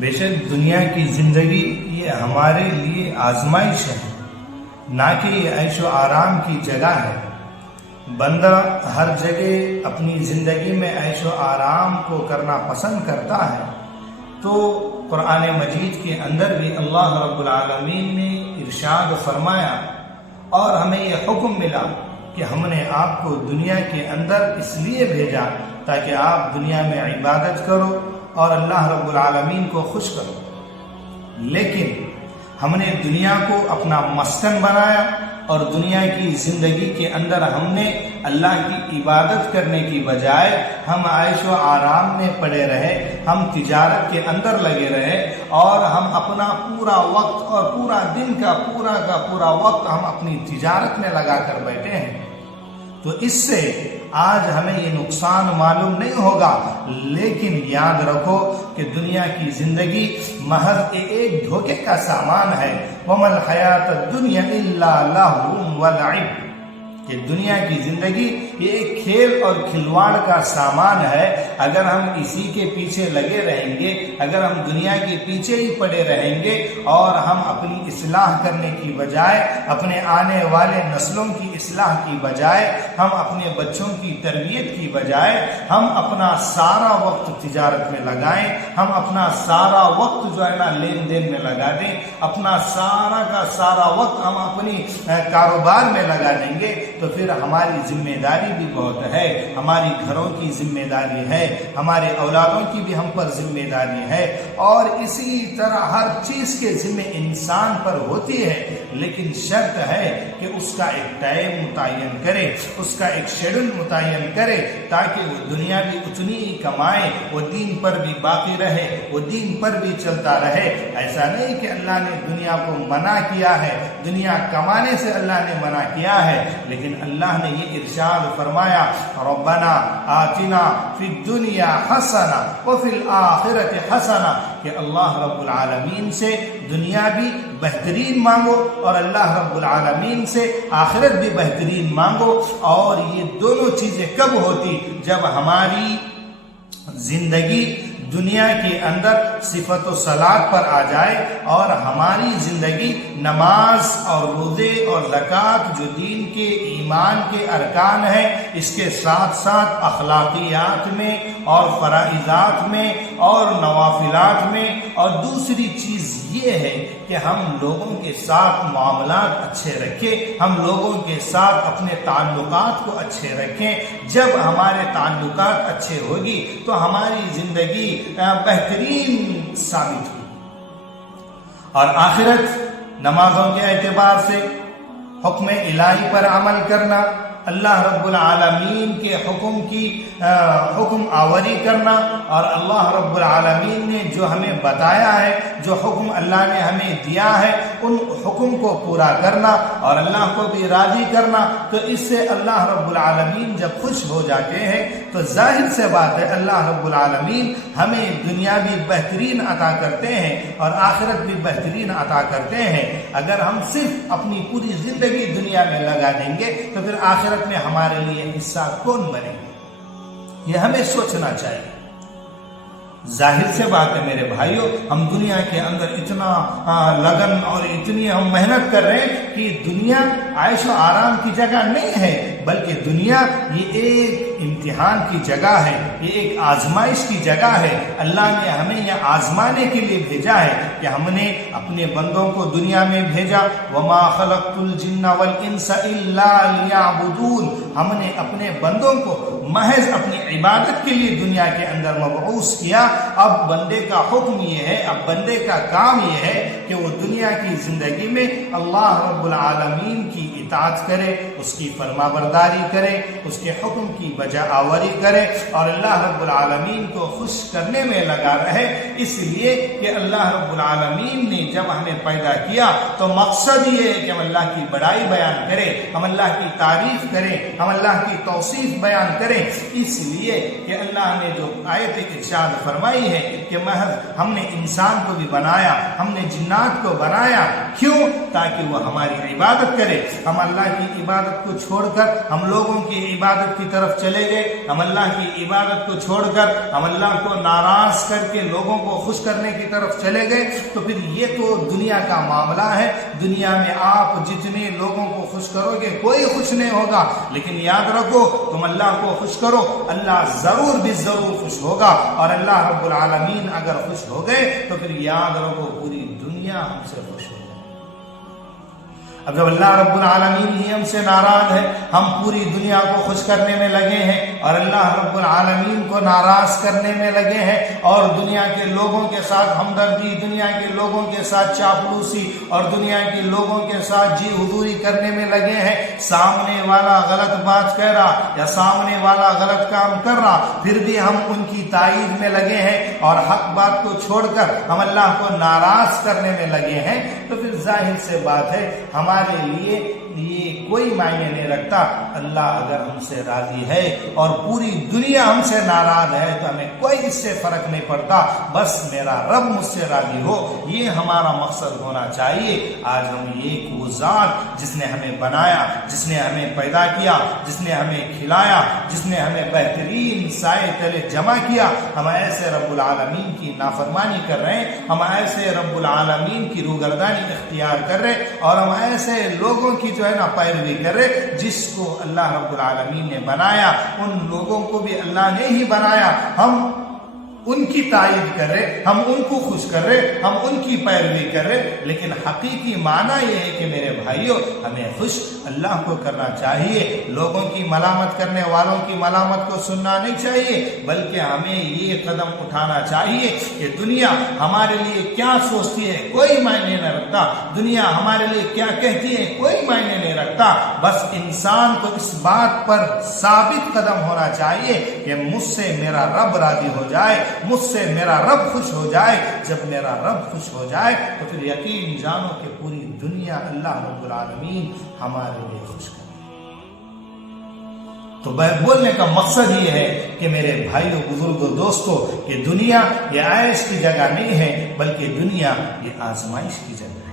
بے شک دنیا کی زندگی یہ ہمارے لیے آزمائش ہے، نہ کہ یہ عیش و آرام کی جگہ ہے۔ بندہ ہر جگہ اپنی زندگی میں عیش و آرام کو کرنا پسند کرتا ہے، تو قرآن مجید کے اندر بھی اللہ رب العالمین نے ارشاد فرمایا اور ہمیں یہ حکم ملا کہ ہم نے آپ کو دنیا کے اندر اس لیے بھیجا تاکہ آپ دنیا میں عبادت کرو اور اللہ رب العالمین کو خوش کرو۔ لیکن ہم نے دنیا کو اپنا مسکن بنایا اور دنیا کی زندگی کے اندر ہم نے اللہ کی عبادت کرنے کی بجائے ہم عیش و آرام میں پڑے رہے، ہم تجارت کے اندر لگے رہے اور ہم اپنا پورا وقت اور پورا دن کا پورا وقت ہم اپنی تجارت میں لگا کر بیٹھے ہیں۔ تو اس سے آج ہمیں یہ نقصان معلوم نہیں ہوگا، لیکن یاد رکھو کہ دنیا کی زندگی محض ایک دھوکے کا سامان ہے۔ وَمَا الْحَيَاةُ الدُّنْيَا إِلَّا لَهْوٌ وَلَعِبٌ، کہ دنیا کی زندگی یہ ایک کھیل اور کھلواڑ کا سامان ہے۔ اگر ہم اسی کے پیچھے لگے رہیں گے، اگر ہم دنیا کے پیچھے ہی پڑے رہیں گے اور ہم اپنی اصلاح کرنے کی بجائے، اپنے آنے والے نسلوں کی اصلاح کی بجائے، ہم اپنے بچوں کی تربیت کی بجائے ہم اپنا سارا وقت تجارت میں لگائیں، ہم اپنا سارا وقت جو ہے نا لین دین میں لگا دیں، اپنا سارا کا سارا وقت ہم اپنی کاروبار میں لگا دیں گے، تو پھر ہماری ذمہ داری بھی بہت ہے، ہماری گھروں کی ذمہ داری ہے، ہمارے اولادوں کی بھی ہم پر ذمہ داری ہے، اور اسی طرح ہر چیز کے ذمہ انسان پر ہوتی ہے۔ لیکن شرط ہے کہ اس کا ایک ٹائم متعین کرے، اس کا ایک شیڈول متعین کرے، تاکہ وہ دنیا بھی اتنی ہی کمائے، وہ دین پر بھی باقی رہے، وہ دین پر بھی چلتا رہے۔ ایسا نہیں کہ اللہ نے دنیا کو منع کیا ہے، دنیا کمانے سے اللہ نے منع کیا ہے، لیکن اللہ نے یہ ارشاد فرمایا ربنا آتنا فی الدنیا حسنہ وفی الآخرۃ حسنہ، کہ اللہ رب العالمین سے دنیا بھی بہترین مانگو اور اللہ رب العالمین سے آخرت بھی بہترین مانگو۔ اور یہ دونوں چیزیں کب ہوتی؟ جب ہماری زندگی دنیا کے اندر صفت و صلاۃ پر آ جائے اور ہماری زندگی نماز اور روزے اور زکوٰۃ جو دین کے ایمان کے ارکان ہیں، اس کے ساتھ ساتھ اخلاقیات میں اور فرائضات میں اور نوافلات میں، اور دوسری چیز یہ ہے کہ ہم لوگوں کے ساتھ معاملات اچھے رکھیں، ہم لوگوں کے ساتھ اپنے تعلقات کو اچھے رکھیں۔ جب ہمارے تعلقات اچھے ہوگی تو ہماری زندگی بہترین ثابت ہوگی۔ اور آخرت نمازوں کے اعتبار سے حکم الہی پر عمل کرنا، اللہ رب العالمین کے حکم آوری کرنا، اور اللہ رب العالمین نے جو ہمیں بتایا ہے، جو حکم اللہ نے ہمیں دیا ہے، ان حکم کو پورا کرنا اور اللہ کو بھی راضی کرنا۔ تو اس سے اللہ رب العالمین جب خوش ہو جاتے ہیں تو ظاہر سے بات ہے اللہ رب العالمین ہمیں دنیا بھی بہترین عطا کرتے ہیں اور آخرت بھی بہترین عطا کرتے ہیں۔ اگر ہم صرف اپنی پوری زندگی دنیا میں لگا دیں گے تو پھر آخرت میں ہمارے لیے حصہ کون بنے گا؟ یہ ہمیں سوچنا چاہیے۔ ظاہر سے بات ہے میرے بھائیوں، ہم دنیا کے اندر اتنا لگن اور اتنی ہم محنت کر رہے ہیں کہ دنیا عیش و آرام کی جگہ نہیں ہے، بلکہ دنیا یہ ایک امتحان کی جگہ ہے، یہ ایک آزمائش کی جگہ ہے۔ اللہ نے ہمیں یہ آزمانے کے لیے بھیجا ہے کہ ہم نے اپنے بندوں کو دنیا میں بھیجا۔ وما خلقت الجن والانس الا لیعبدون، ہم نے اپنے بندوں کو محض اپنی عبادت کے لیے دنیا کے اندر مبعوث کیا۔ اب بندے کا حکم یہ ہے، اب بندے کا کام یہ ہے کہ وہ دنیا کی زندگی میں اللہ رب العالمین کی اطاعت کرے، اس کی فرما برداری کرے، اس کے حکم کی بجا آوری کرے اور اللہ رب العالمین کو خوش کرنے میں لگا رہے۔ اس لیے کہ اللہ رب العالمین نے جب ہمیں پیدا کیا تو مقصد یہ ہے کہ ہم اللہ کی بڑائی بیان کریں، ہم اللہ کی تعریف کریں، ہم اللہ کی توصیف بیان کریں۔ اس لیے کہ اللہ نے جو آیت ارشاد فرمائی ہے کہ محض ہم نے انسان کو بھی بنایا، ہم نے جنات کو بنایا، کیوں؟ تاکہ وہ ہماری عبادت کرے۔ ہم اللہ کی عبادت کو چھوڑ کر ہم لوگوں کی عبادت کی طرف چلے چلے گئے, ہم اللہ کی عبادت کو چھوڑ کر ہم اللہ کو ناراض کر کے لوگوں کو خوش کرنے کی طرف چلے گئے, تو پھر یہ تو دنیا کا معاملہ ہے. دنیا میں آپ جتنے لوگوں کو خوش کرو گے کوئی خوش نہیں ہوگا, لیکن یاد رکھو تم اللہ کو خوش کرو, اللہ ضرور بھی ضرور خوش ہوگا. اور اللہ رب العالمین اگر خوش ہو گئے تو پھر یاد رکھو پوری دنیا ہم سے خوش ہو. اب جب اللہ رب العالمین ہی ہم سے ناراض ہے, ہم پوری دنیا کو خوش کرنے میں لگے ہیں اور اللہ رب العالمین کو ناراض کرنے میں لگے ہیں, اور دنیا کے لوگوں کے ساتھ ہمدردی, دنیا کے لوگوں کے ساتھ چاپلوسی اور دنیا کے لوگوں کے ساتھ جی حضوری کرنے میں لگے ہیں. سامنے والا غلط بات کہہ رہا یا سامنے والا غلط کام کر رہا, پھر بھی ہم ان کی تائید میں لگے ہیں اور حق بات کو چھوڑ کر ہم اللہ کو ناراض کرنے میں لگے ہیں, تو پھر ظاہر سے بات ہے ہمارے لیے یہ کوئی معنی نہیں رکھتا. اللہ اگر ہم سے راضی ہے اور پوری دنیا ہم سے ناراض ہے تو ہمیں کوئی اس سے فرق نہیں پڑتا, بس میرا رب مجھ سے راضی ہو, یہ ہمارا مقصد ہونا چاہیے. آج ہم ایک وہ ذات جس نے ہمیں بنایا, جس نے ہمیں پیدا کیا, جس نے ہمیں کھلایا, جس نے ہمیں بہترین سائے تلے جمع کیا, ہم ایسے رب العالمین کی نافرمانی کر رہے ہیں, ہم ایسے رب العالمین کی روگردانی اختیار کر رہے ہیں, اور ہم ایسے لوگوں کی جو ہے نا پیروی کرے جس کو اللہ رب العالمین نے بنایا. ان لوگوں کو بھی اللہ نے ہی بنایا, ہم ان کی تائید کر رہے, ہم ان کو خوش کر رہے, ہم ان کی پیروی کر رہے, لیکن حقیقی معنی یہ ہے کہ میرے بھائیوں ہمیں خوش اللہ کو کرنا چاہیے. لوگوں کی ملامت کرنے والوں کی ملامت کو سننا نہیں چاہیے, بلکہ ہمیں یہ قدم اٹھانا چاہیے کہ دنیا ہمارے لیے کیا سوچتی ہے کوئی معنی نہیں رکھتا, دنیا ہمارے لیے کیا کہتی ہے کوئی معنی نہیں رکھتا. بس انسان کو اس بات پر ثابت قدم ہونا چاہیے کہ مجھ سے میرا رب راضی ہو جائے, مجھ سے میرا رب خوش ہو جائے. جب میرا رب خوش ہو جائے تو پھر یقین جانو کہ پوری دنیا اللہ رب العالمین ہمارے لیے خوش کرے. تو بولنے کا مقصد یہ ہے کہ میرے بھائیوں, بزرگوں, دوستوں, کہ دنیا یہ عیش کی جگہ نہیں ہے بلکہ دنیا یہ آزمائش کی جگہ ہے.